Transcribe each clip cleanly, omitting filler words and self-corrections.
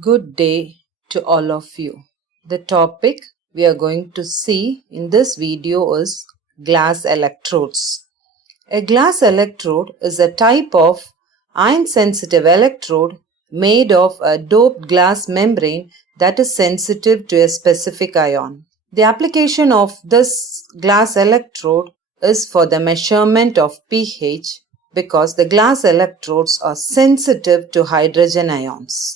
Good day to all of you. The topic we are going to see in this video is glass electrodes. A glass electrode is a type of ion-sensitive electrode made of a doped glass membrane that is sensitive to a specific ion. The application of this glass electrode is for the measurement of pH because the glass electrodes are sensitive to hydrogen ions.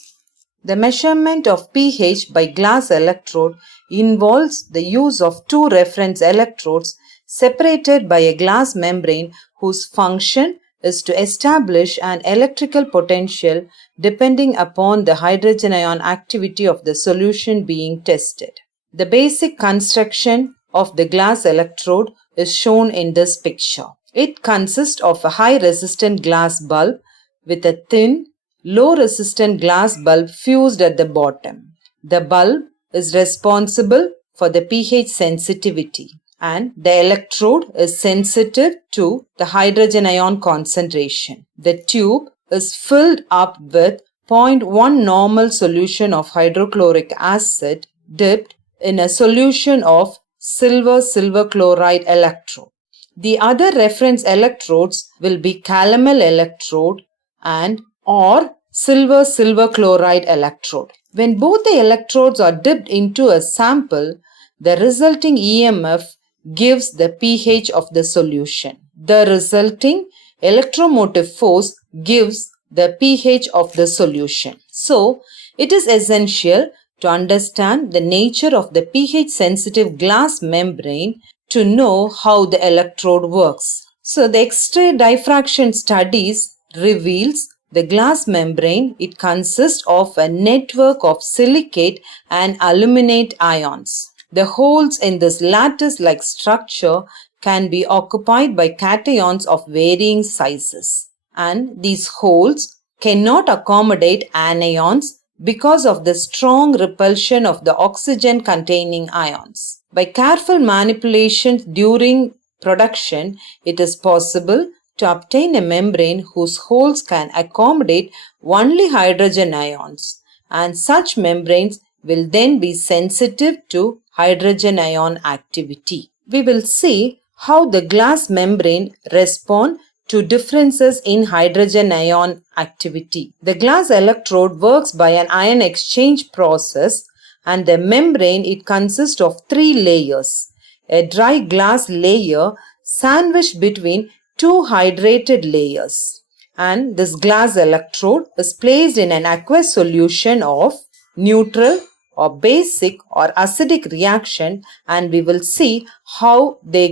The measurement of pH by glass electrode involves the use of two reference electrodes separated by a glass membrane whose function is to establish an electrical potential depending upon the hydrogen ion activity of the solution being tested. The basic construction of the glass electrode is shown in this picture. It consists of a high resistant glass bulb with a thin low resistant glass bulb fused at the bottom. The bulb is responsible for the pH sensitivity and the electrode is sensitive to the hydrogen ion concentration. The tube is filled up with 0.1 normal solution of hydrochloric acid dipped in a solution of silver chloride electrode. The other reference electrodes will be calomel electrode and or silver chloride electrode. When both the electrodes are dipped into a sample, the resulting EMF gives the pH of the solution. The resulting electromotive force gives the pH of the solution. So, it is essential to understand the nature of the pH sensitive glass membrane to know how the electrode works. So, the X-ray diffraction studies reveals the glass membrane. It consists of a network of silicate and aluminate ions. The holes in this lattice-like structure can be occupied by cations of varying sizes. And these holes cannot accommodate anions because of the strong repulsion of the oxygen-containing ions. By careful manipulations during production, it is possible to obtain a membrane whose holes can accommodate only hydrogen ions, and such membranes will then be sensitive to hydrogen ion activity. We will see how the glass membrane responds to differences in hydrogen ion activity. The glass electrode works by an ion exchange process, and the membrane it consists of three layers. A dry glass layer sandwiched between two hydrated layers, and this glass electrode is placed in an aqueous solution of neutral or basic or acidic reaction, and we will see how they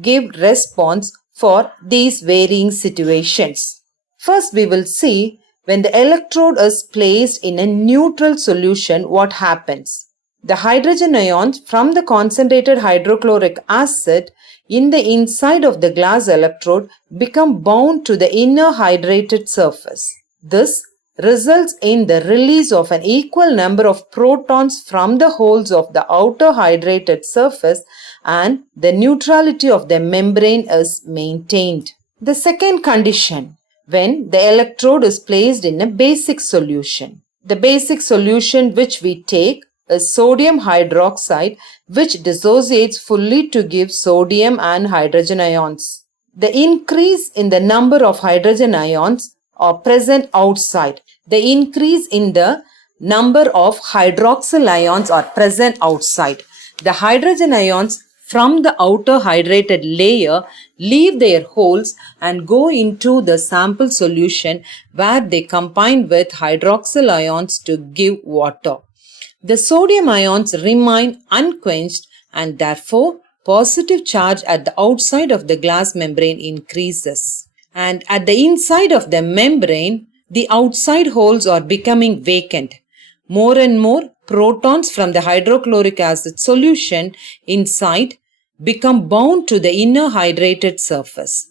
give response for these varying situations. First, we will see when the electrode is placed in a neutral solution, what happens. The hydrogen ions from the concentrated hydrochloric acid in the inside of the glass electrode become bound to the inner hydrated surface. This results in the release of an equal number of protons from the holes of the outer hydrated surface, and the neutrality of the membrane is maintained. The second condition, when the electrode is placed in a basic solution. The basic solution which we take is sodium hydroxide, which dissociates fully to give sodium and hydrogen ions. The increase in the number of hydrogen ions are present outside. The increase in the number of hydroxyl ions are present outside. The hydrogen ions from the outer hydrated layer leave their holes and go into the sample solution where they combine with hydroxyl ions to give water. The sodium ions remain unquenched, and therefore positive charge at the outside of the glass membrane increases. And at the inside of the membrane, the outside holes are becoming vacant. More and more protons from the hydrochloric acid solution inside become bound to the inner hydrated surface.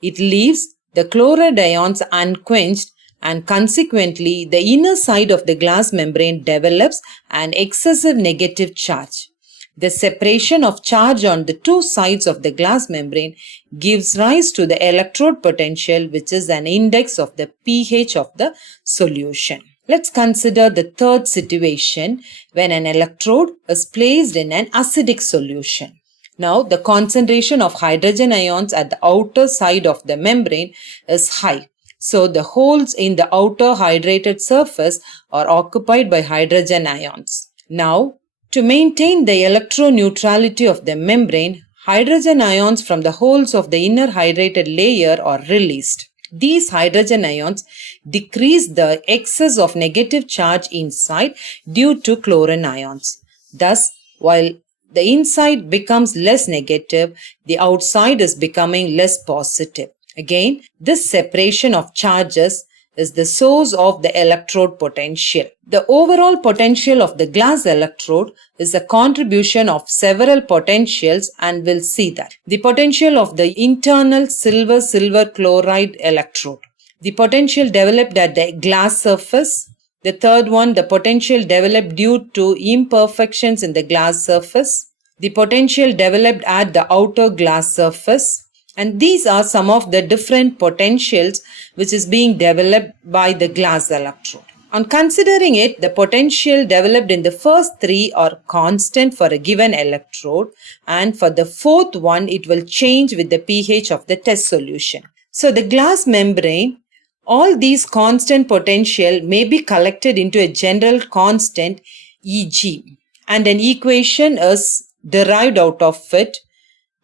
It leaves the chloride ions unquenched, and consequently the inner side of the glass membrane develops an excessive negative charge. The separation of charge on the two sides of the glass membrane gives rise to the electrode potential, which is an index of the pH of the solution. Let's consider the third situation when an electrode is placed in an acidic solution. Now, the concentration of hydrogen ions at the outer side of the membrane is high. So, the holes in the outer hydrated surface are occupied by hydrogen ions. Now, to maintain the electroneutrality of the membrane, hydrogen ions from the holes of the inner hydrated layer are released. These hydrogen ions decrease the excess of negative charge inside due to chlorine ions. Thus, while the inside becomes less negative, the outside is becoming less positive. Again, this separation of charges is the source of the electrode potential. The overall potential of the glass electrode is a contribution of several potentials, and we'll see that. The potential of the internal silver-silver chloride electrode. The potential developed at the glass surface. The third one, the potential developed due to imperfections in the glass surface. The potential developed at the outer glass surface. And these are some of the different potentials which is being developed by the glass electrode. On considering it, the potential developed in the first three are constant for a given electrode, and for the fourth one, it will change with the pH of the test solution. So the glass membrane, all these constant potential may be collected into a general constant Eg, and an equation is derived out of it.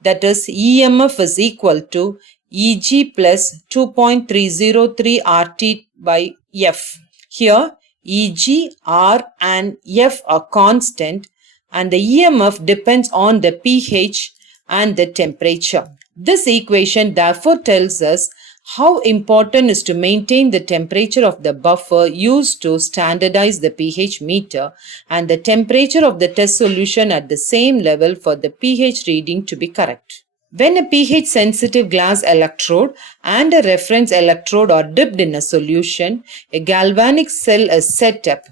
That is, EMF is equal to Eg plus 2.303 RT by F. Here, Eg, R and F are constant, and the EMF depends on the pH and the temperature. This equation therefore tells us how important is to maintain the temperature of the buffer used to standardize the pH meter and the temperature of the test solution at the same level for the pH reading to be correct. When a pH sensitive glass electrode and a reference electrode are dipped in a solution, a galvanic cell is set up.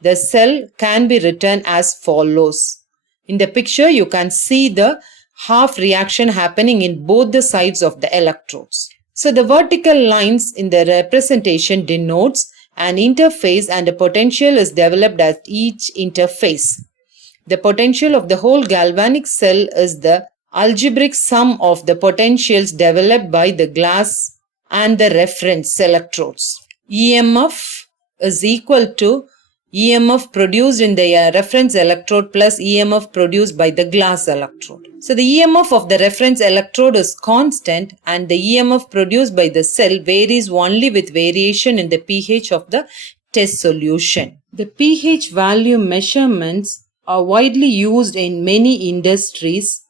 The cell can be written as follows. In the picture, you can see the half reaction happening in both the sides of the electrodes. So the vertical lines in the representation denotes an interface, and a potential is developed at each interface. The potential of the whole galvanic cell is the algebraic sum of the potentials developed by the glass and the reference electrodes. EMF is equal to EMF produced in the reference electrode plus EMF produced by the glass electrode. So the EMF of the reference electrode is constant, and the EMF produced by the cell varies only with variation in the pH of the test solution. The pH value measurements are widely used in many industries